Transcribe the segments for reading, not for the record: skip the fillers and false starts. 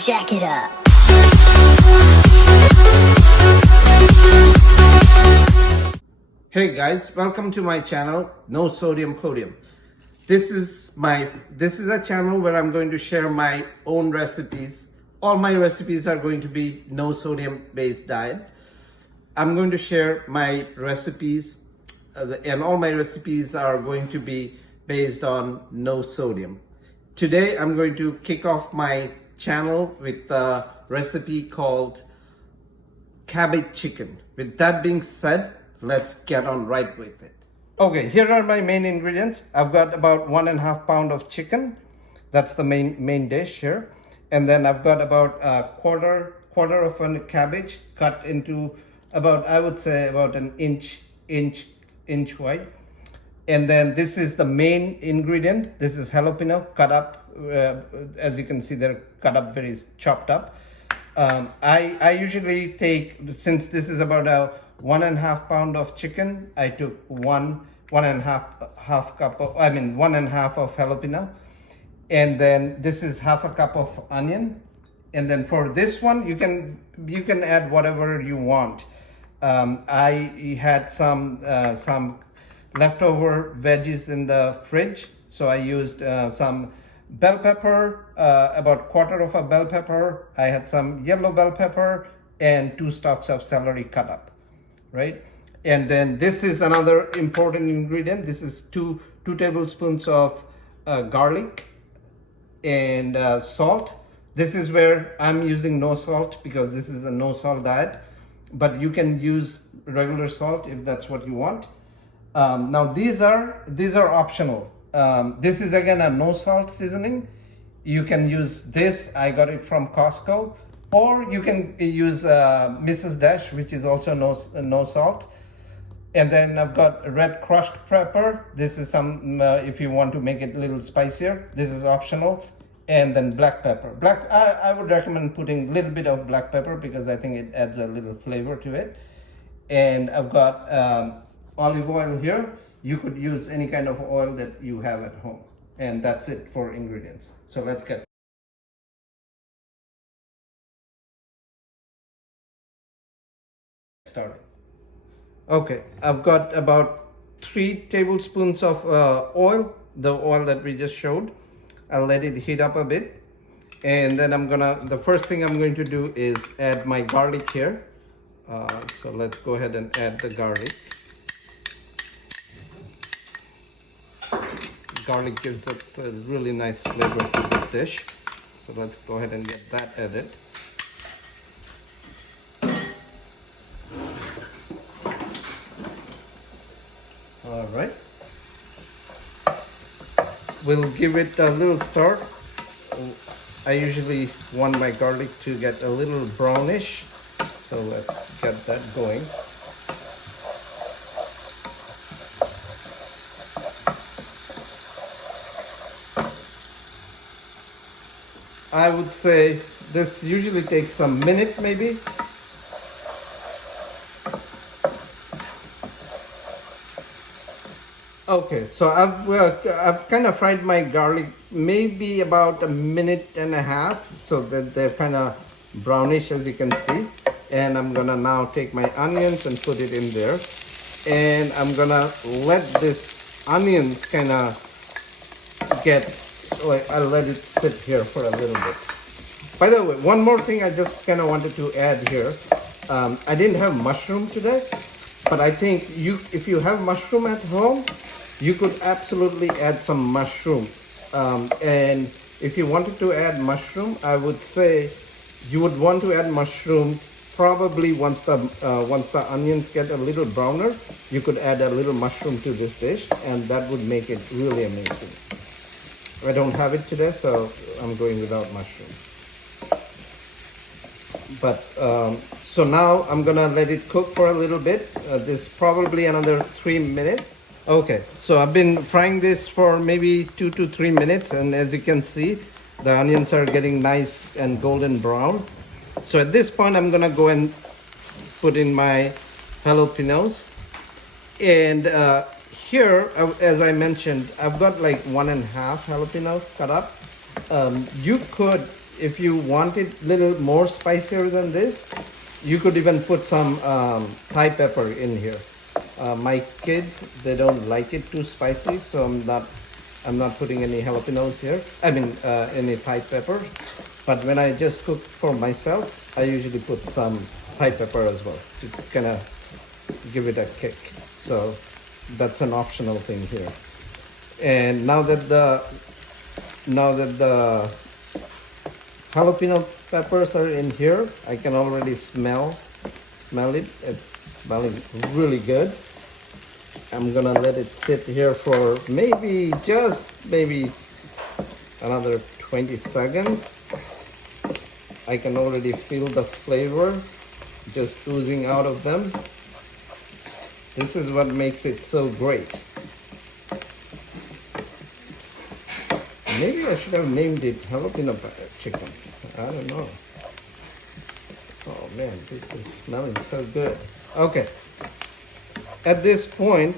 Jack it up. Hey guys, welcome to my channel, NoSodiumPodium. This is a channel where I'm going to share my own recipes. All my recipes are going to be no sodium based diet. I'm going to share my recipes and all my recipes are going to be based on no sodium. Today I'm going to kick off my channel with a recipe called cabbage chicken. With that being said, let's get on right with it. Okay, here are my main ingredients. I've got about 1.5 pounds of chicken. That's the main dish here. And then I've got about a quarter of a cabbage cut into about, I would say, about an inch wide. And then this is the main ingredient. This is jalapeno cut up. As you can see, they're cut up, very chopped up. I usually take, since this is about a 1.5 pound of chicken, I took one and a half cup of, 1.5 of jalapeno. And then this is half a cup of onion. And then for this one, you can add whatever you want. I had some leftover veggies in the fridge, so I used some bell pepper, about quarter of a bell pepper. I had some yellow bell pepper and 2 stalks of celery cut up, right? And then this is another important ingredient. This is two tablespoons of garlic and salt. This is where I'm using no salt because this is a no salt diet, but you can use regular salt if that's what you want. Now these are optional. This is again a no salt seasoning. You can use this, I got it from Costco, or you can use Mrs. Dash, which is also no salt. And then I've got red crushed pepper. This is some, if you want to make it a little spicier, this is optional. And then black pepper. I would recommend putting a little bit of black pepper because I think it adds a little flavor to it. And I've got olive oil here. You could use any kind of oil that you have at home. And that's it for ingredients. So let's get started. Okay, I've got about 3 tablespoons of oil, the oil that we just showed. I'll let it heat up a bit. And then the first thing I'm going to do is add my garlic here. So let's go ahead and add the garlic. Garlic gives us a really nice flavor to this dish. So let's go ahead and get that added. All right. We'll give it a little stir. I usually want my garlic to get a little brownish. So let's get that going. I would say this usually takes a minute maybe. Okay, so I've kind of fried my garlic maybe about 1.5 minutes, so that they're kind of brownish, as you can see. And I'm gonna now take my onions and put it in there, and I'm gonna let this onions kind of I'll let it sit here for a little bit. By the way, one more thing I just kind of wanted to add here. I didn't have mushroom today, but I think if you have mushroom at home, you could absolutely add some mushroom. And if you wanted to add mushroom, I would say you would want to add mushroom probably once the onions get a little browner. You could add a little mushroom to this dish, and that would make it really amazing. I don't have it today, so I'm going without mushroom. But so now I'm gonna let it cook for a little bit. This probably another 3 minutes. Okay, so I've been frying this for maybe 2 to 3 minutes, and as you can see, the onions are getting nice and golden brown. So at this point, I'm gonna go and put in my jalapenos. And here, as I mentioned, I've got like 1.5 jalapenos cut up. You could if you want it a little more spicier than this, you could even put some Thai pepper in here. My kids, they don't like it too spicy, so I'm not putting any jalapenos here. I mean, any Thai pepper. But when I just cook for myself, I usually put some Thai pepper as well to kind of give it a kick. So that's an optional thing here. And now that the jalapeno peppers are in here, I can already smell it. It's smelling really good. I'm gonna let it sit here for maybe another 20 seconds. I can already feel the flavor just oozing out of them. This is what makes it so great. Maybe I should have named it jalapeno chicken. I don't know. Oh man, this is smelling so good. Okay. At this point,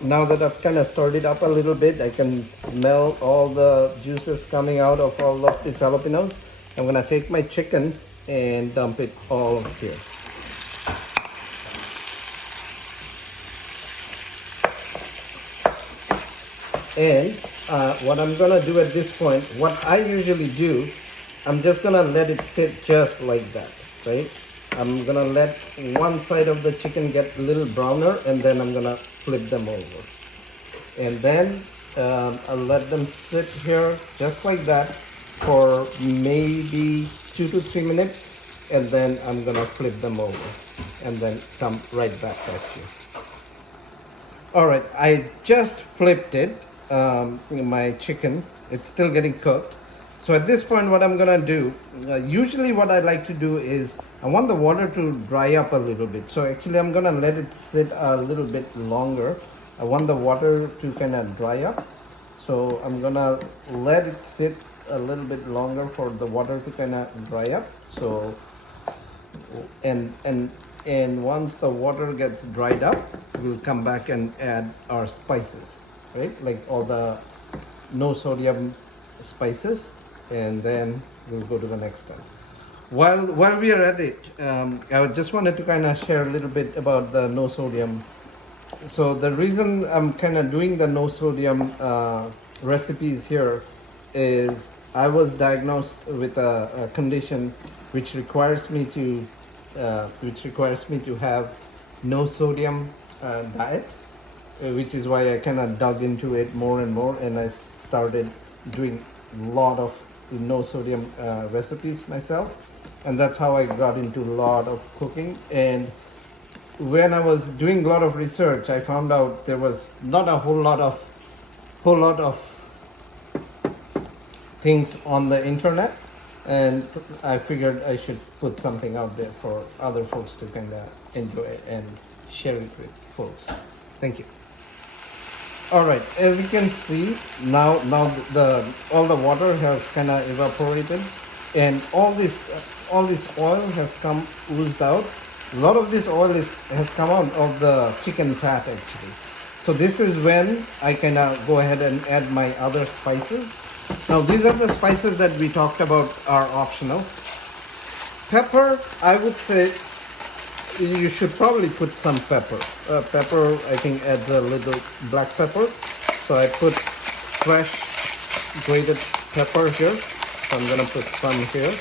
now that I've kind of stirred it up a little bit, I can smell all the juices coming out of all of these jalapenos. I'm gonna take my chicken and dump it all here. And what I'm gonna do at this point, what I usually do, I'm just gonna let it sit just like that, right? I'm gonna let one side of the chicken get a little browner, and then I'm gonna flip them over. And then I'll let them sit here just like that for maybe 2 to 3 minutes, and then I'm gonna flip them over and then come right back at you. All right, I just flipped it. My chicken, it's still getting cooked. So at this point, what I'm gonna do, usually what I like to do is I want the water to dry up a little bit. So actually I'm gonna let it sit a little bit longer. I want the water to kind of dry up. So I'm gonna let it sit a little bit longer for the water to kind of dry up. So, and once the water gets dried up, we'll come back and add our spices. Right, like all the no sodium spices, and then we'll go to the next step. While we are at it, I just wanted to kind of share a little bit about the no sodium. So the reason I'm kind of doing the no sodium recipes here is I was diagnosed with a condition which requires me to have no sodium diet. Which is why I kind of dug into it more and more, and I started doing a lot of no sodium recipes myself, and that's how I got into a lot of cooking. And when I was doing a lot of research, I found out there was not a whole lot of things on the internet, and I figured I should put something out there for other folks to kind of enjoy and share it with folks. Thank you. All right, as you can see, now all the water has kind of evaporated, and all this oil has come oozed out. A lot of this oil has come out of the chicken fat actually. So this is when I kind of go ahead and add my other spices. Now these are the spices that we talked about are optional. Pepper, I would say you should probably put some pepper. Pepper, I think, adds a little black pepper. So I put fresh grated pepper here. So I'm gonna put some here.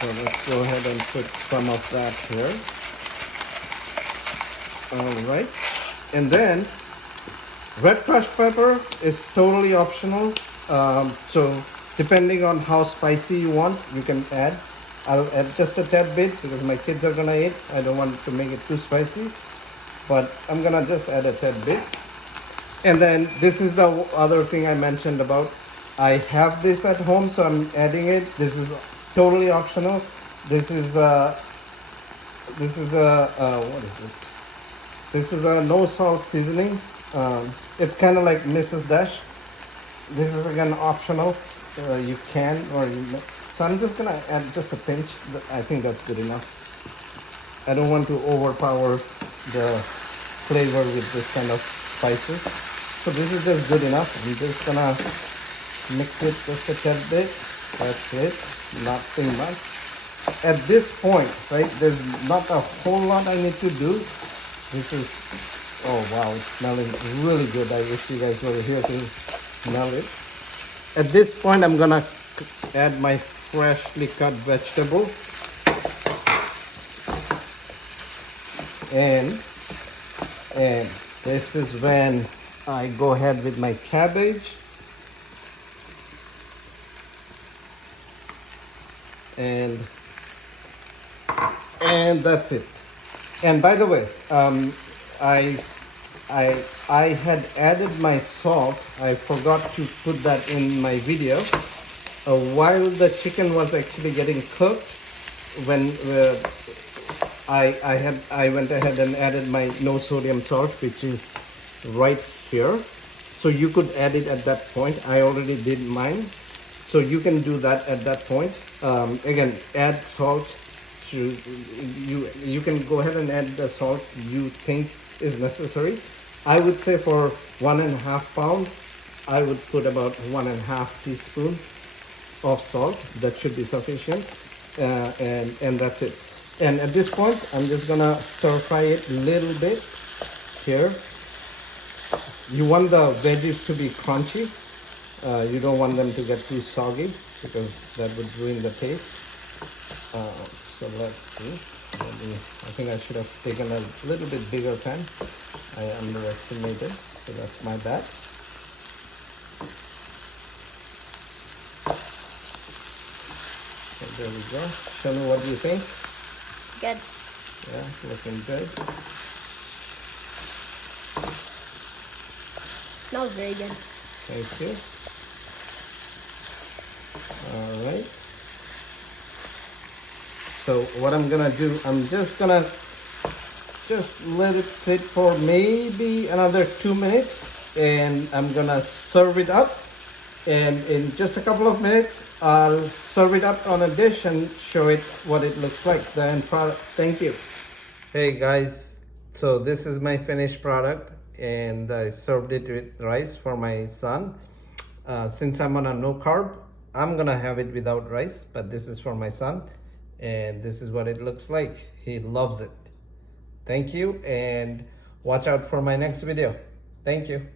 So let's go ahead and put some of that here. All right. And then red crushed pepper is totally optional. So depending on how spicy you want, you can add. I'll add just a tad bit because my kids are gonna eat. I don't want to make it too spicy, but I'm gonna just add a tad bit. And then this is the other thing I mentioned about. I have this at home, so I'm adding it. This is totally optional. This is a what is it? This is a no salt seasoning. It's kind of like Mrs. Dash. This is again optional. You can or you. So I'm just gonna add just a pinch. I think that's good enough. I don't want to overpower the flavor with this kind of spices. So this is just good enough. I'm just gonna Mix it just a tad bit. That's it. Nothing much. At this point, right, there's not a whole lot I need to do. This is, oh wow, it's smelling really good. I wish you guys were here to smell it. At this point, I'm gonna add my freshly cut vegetable. And this is when I go ahead with my cabbage. And that's it. And by the way, I had added my salt. I forgot to put that in my video. While the chicken was actually getting cooked, when I went ahead and added my no sodium salt, which is right here. So you could add it at that point. I already did mine. So you can do that at that point. Again, add salt. You can go ahead and add the salt you think is necessary. I would say for 1.5 pounds, I would put about 1.5 teaspoon of salt. That should be sufficient. And that's it. And at this point, I'm just gonna stir fry it a little bit here. You want the veggies to be crunchy. You don't want them to get too soggy because that would ruin the taste. So let's see. I think I should have taken a little bit bigger pan. I underestimated, so that's my bad. So there we go. Show me what you think. Good. Yeah, looking good. Smells very good. Thank you. All right. So what I'm gonna do, I'm just gonna let it sit for maybe another 2 minutes, and I'm gonna serve it up. And in just a couple of minutes, I'll serve it up on a dish and show it what it looks like, the end product. Thank you. Hey guys, so this is my finished product, and I served it with rice for my son. Since I'm on a no carb, I'm gonna have it without rice, but this is for my son, and this is what it looks like. He loves it. Thank you, and watch out for my next video. Thank you.